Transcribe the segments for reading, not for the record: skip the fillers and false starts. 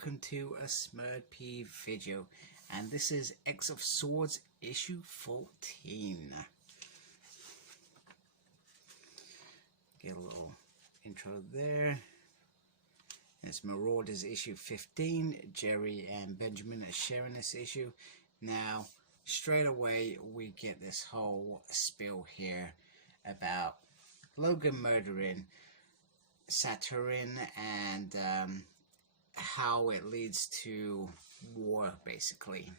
welcome to a Smurd P video, and this is X of Swords issue 14. Get a little intro there. It's Marauders issue 15. Jerry and Benjamin are sharing this issue. Now, straight away, we get this whole spiel here about Logan murdering Saturn and how it leads to war, basically.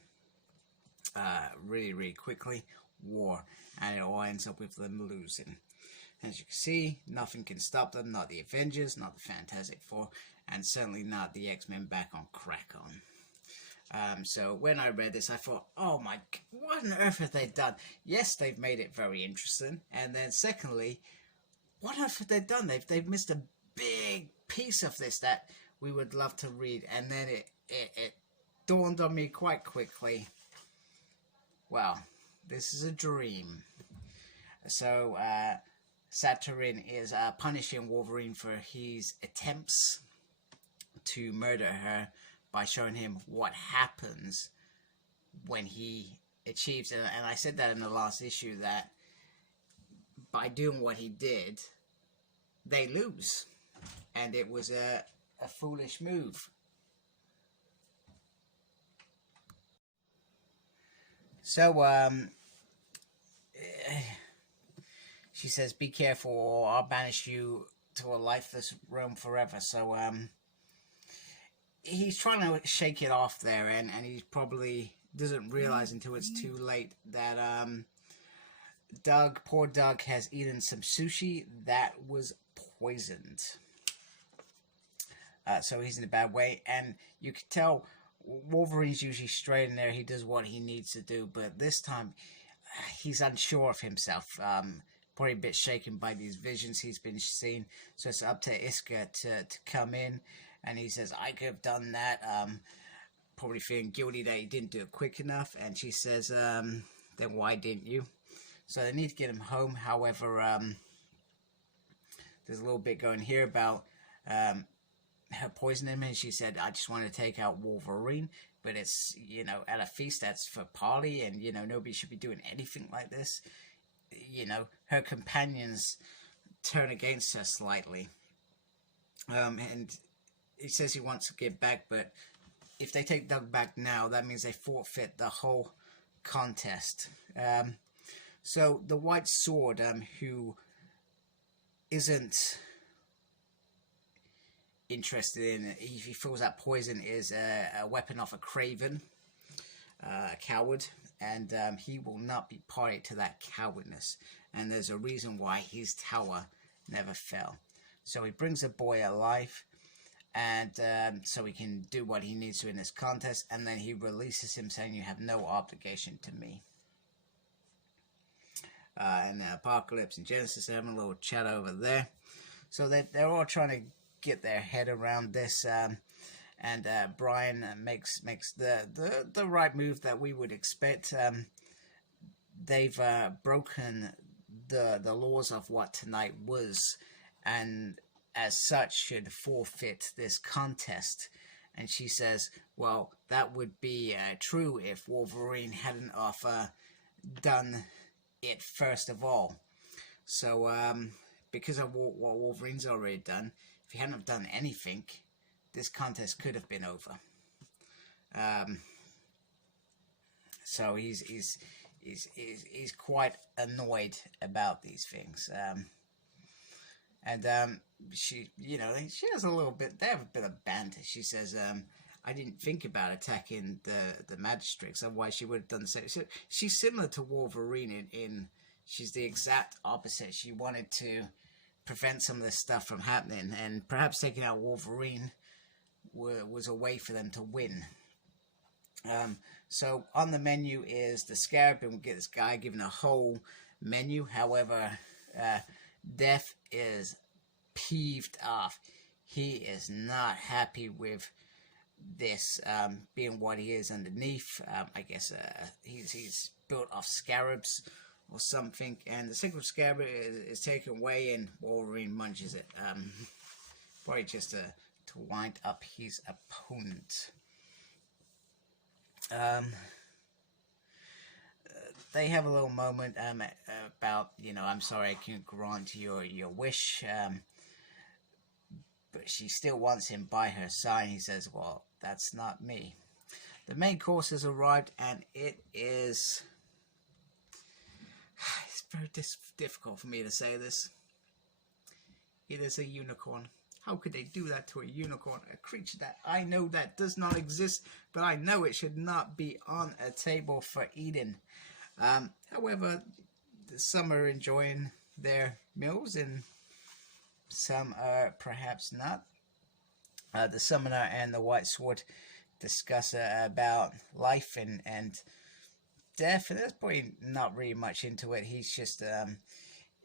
Really quickly, war, and it all ends up with them losing. As you can see, nothing can stop them, not the Avengers, not the Fantastic Four, and certainly not the X-Men back on Krakow. So when I read this, I thought, oh my, what on earth have they done? Yes, they've made it very interesting, and then secondly, what on earth have they done? They've missed a big piece of this that we would love to read. And then it dawned on me quite quickly, well, this is a dream. So Saturn is punishing Wolverine for his attempts to murder her by showing him what happens when he achieves, and I said that in the last issue, that by doing what he did, they lose. And it was a foolish move. So, she says, be careful or I'll banish you to a lifeless realm forever. So, he's trying to shake it off there, and he probably doesn't realize until it's too late that, poor Doug has eaten some sushi that was poisoned. So he's in a bad way, and you can tell Wolverine's usually straight in there. He does what he needs to do, but this time he's unsure of himself. Probably a bit shaken by these visions he's been seeing. So it's up to Iska to come in, and he says, I could have done that. Probably feeling guilty that he didn't do it quick enough, and she says, then why didn't you? So they need to get him home. However, there's a little bit going here about her poisoning him, and she said, I just want to take out Wolverine, but it's, you know, at a feast that's for party, and, you know, nobody should be doing anything like this. You know, her companions turn against her slightly. And he says he wants to get back, but if they take Doug back now, that means they forfeit the whole contest. So the White Sword, who isn't interested in, he feels that poison is a weapon of a craven, a coward, and he will not be party to that cowardness. And there's a reason why his tower never fell. So he brings the boy alive, and so he can do what he needs to in this contest, and then he releases him saying, you have no obligation to me. And Apocalypse and Genesis are having a little chat over there. So they're all trying to get their head around this, and Brian makes the right move that we would expect. They've broken the laws of what tonight was, and as such should forfeit this contest. And she says, well, that would be true if Wolverine hadn't done it first of all. So because of what Wolverine's already done, if he hadn't have done anything, this contest could have been over. So he's quite annoyed about these things. And she, you know, she has a little bit, they have a bit of banter. She says, I didn't think about attacking the magistrates, otherwise she would have done the same. So she's similar to Wolverine in she's the exact opposite. She wanted to prevent some of this stuff from happening, and perhaps taking out Wolverine was a way for them to win. So on the menu is the Scarab, and we get this guy given a whole menu. However, Death is peeved off. He is not happy with this being what he is underneath. I guess he's built off scarabs or something, and the single scarab is taken away and Wolverine munches it. Probably just a to wind up his opponent. They have a little moment about, I'm sorry I can't grant your wish, but she still wants him by her side. He says, well, that's not me. The main course has arrived, and it is... It's very difficult for me to say this. It is a unicorn. How could they do that to a unicorn? A creature that I know that does not exist, but I know it should not be on a table for eating. However, some are enjoying their meals and some are perhaps not. The summoner and the white sword discuss about life and death, and there's probably not really much into it. He's just a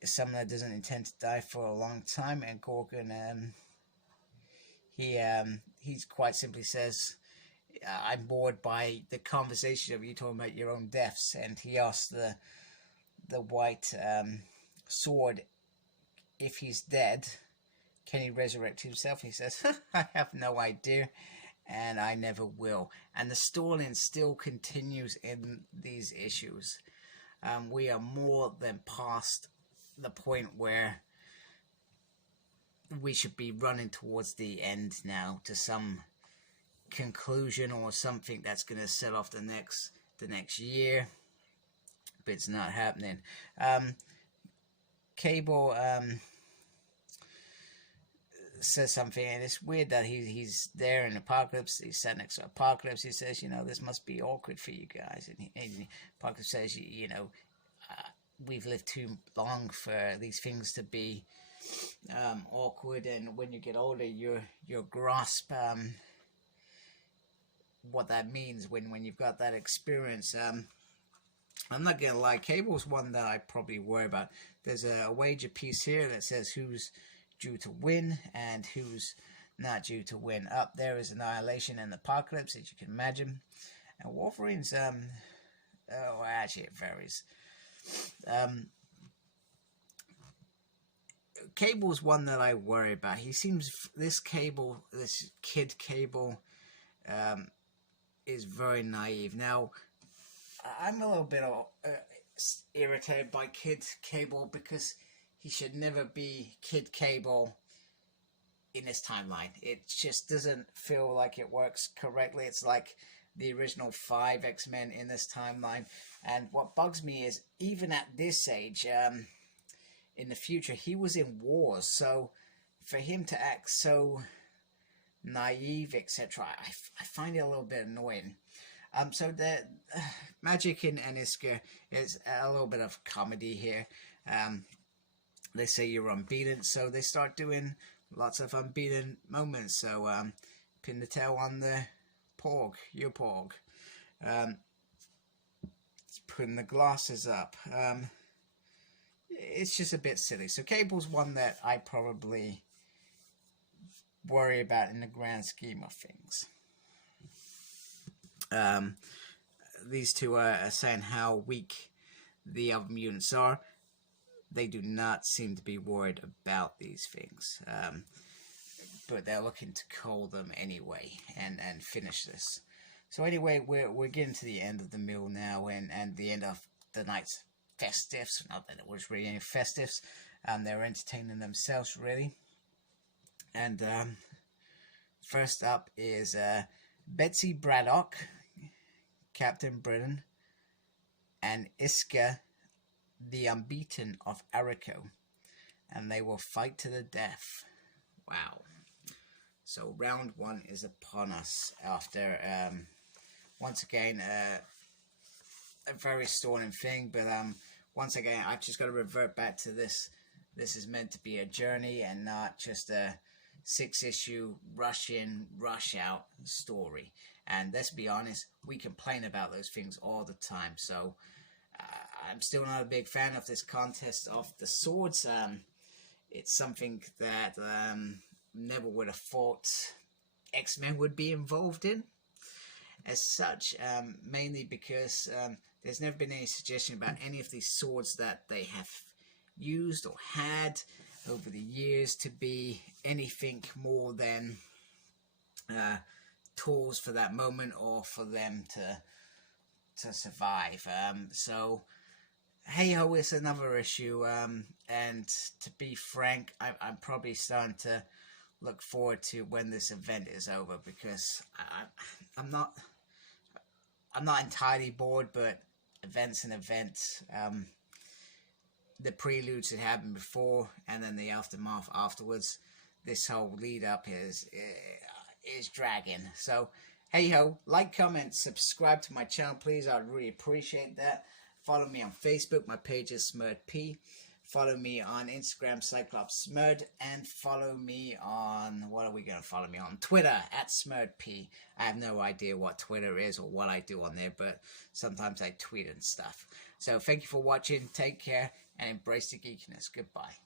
summoner doesn't intend to die for a long time, and Gorgon he quite simply says, I'm bored by the conversation of you talking about your own deaths. And he asks the white sword if he's dead, can he resurrect himself? He says, I have no idea, and I never will. And the stalling still continues in these issues. We are more than past the point where we should be running towards the end now, to some conclusion or something that's going to set off the next year, but it's not happening. Cable says something, and it's weird that he's there in Apocalypse. He's sat next to Apocalypse. He says, this must be awkward for you guys. And Apocalypse says, we've lived too long for these things to be awkward, and when you get older, you grasp what that means when you've got that experience. I'm not gonna lie, Cable's one that I probably worry about. There's a wager piece here that says who's due to win and who's not due to win. Up there is Annihilation and Apocalypse, as you can imagine. And Wolverine's actually it varies. Cable's one that I worry about. He seems, this kid Cable, is very naive. Now, I'm a little bit irritated by Kid Cable because he should never be Kid Cable in this timeline. It just doesn't feel like it works correctly. It's like the original 5 X-Men in this timeline. And what bugs me is, even at this age, in the future, he was in wars. So for him to act so naive, etc., I find it a little bit annoying. So the Magic and Iska is a little bit of comedy here. They say you're unbeaten, so they start doing lots of unbeaten moments. So pin the tail on the Porg, your Porg. Putting the glasses up. It's just a bit silly. So Cable's one that I probably worry about in the grand scheme of things. These two are saying how weak the other mutants are. They do not seem to be worried about these things. But they're looking to call them anyway and finish this. So anyway, we're getting to the end of the meal now, and the end of the night's festives. Not that it was really any festives. They're entertaining themselves, really. And first up is Betsy Braddock, Captain Britain, and Iska, the unbeaten of Arico. And they will fight to the death. Wow. So round 1 is upon us after, once again, a very stalling thing. But once again, I've just got to revert back to this. This is meant to be a journey and not just a 6-issue rush in, rush out story. And let's be honest, we complain about those things all the time. So I'm still not a big fan of this contest of the swords. It's something that never would have thought X-Men would be involved in as such, mainly because there's never been any suggestion about any of these swords that they have used or had over the years to be anything more than tools for that moment or for them to survive. So hey ho, it's another issue. And to be frank, I'm probably starting to look forward to when this event is over, because I'm not entirely bored, but events and events. The preludes that happened before, and then the aftermath afterwards. This whole lead up is dragging. So hey ho, like, comment, subscribe to my channel, please. I'd really appreciate that. Follow me on Facebook. My page is SmurredP. Follow me on Instagram, Cyclops Smurred, and follow me on, what are we going to follow me on? Twitter, @SmurredP. I have no idea what Twitter is or what I do on there, but sometimes I tweet and stuff. So thank you for watching, take care, and embrace the geekiness. Goodbye.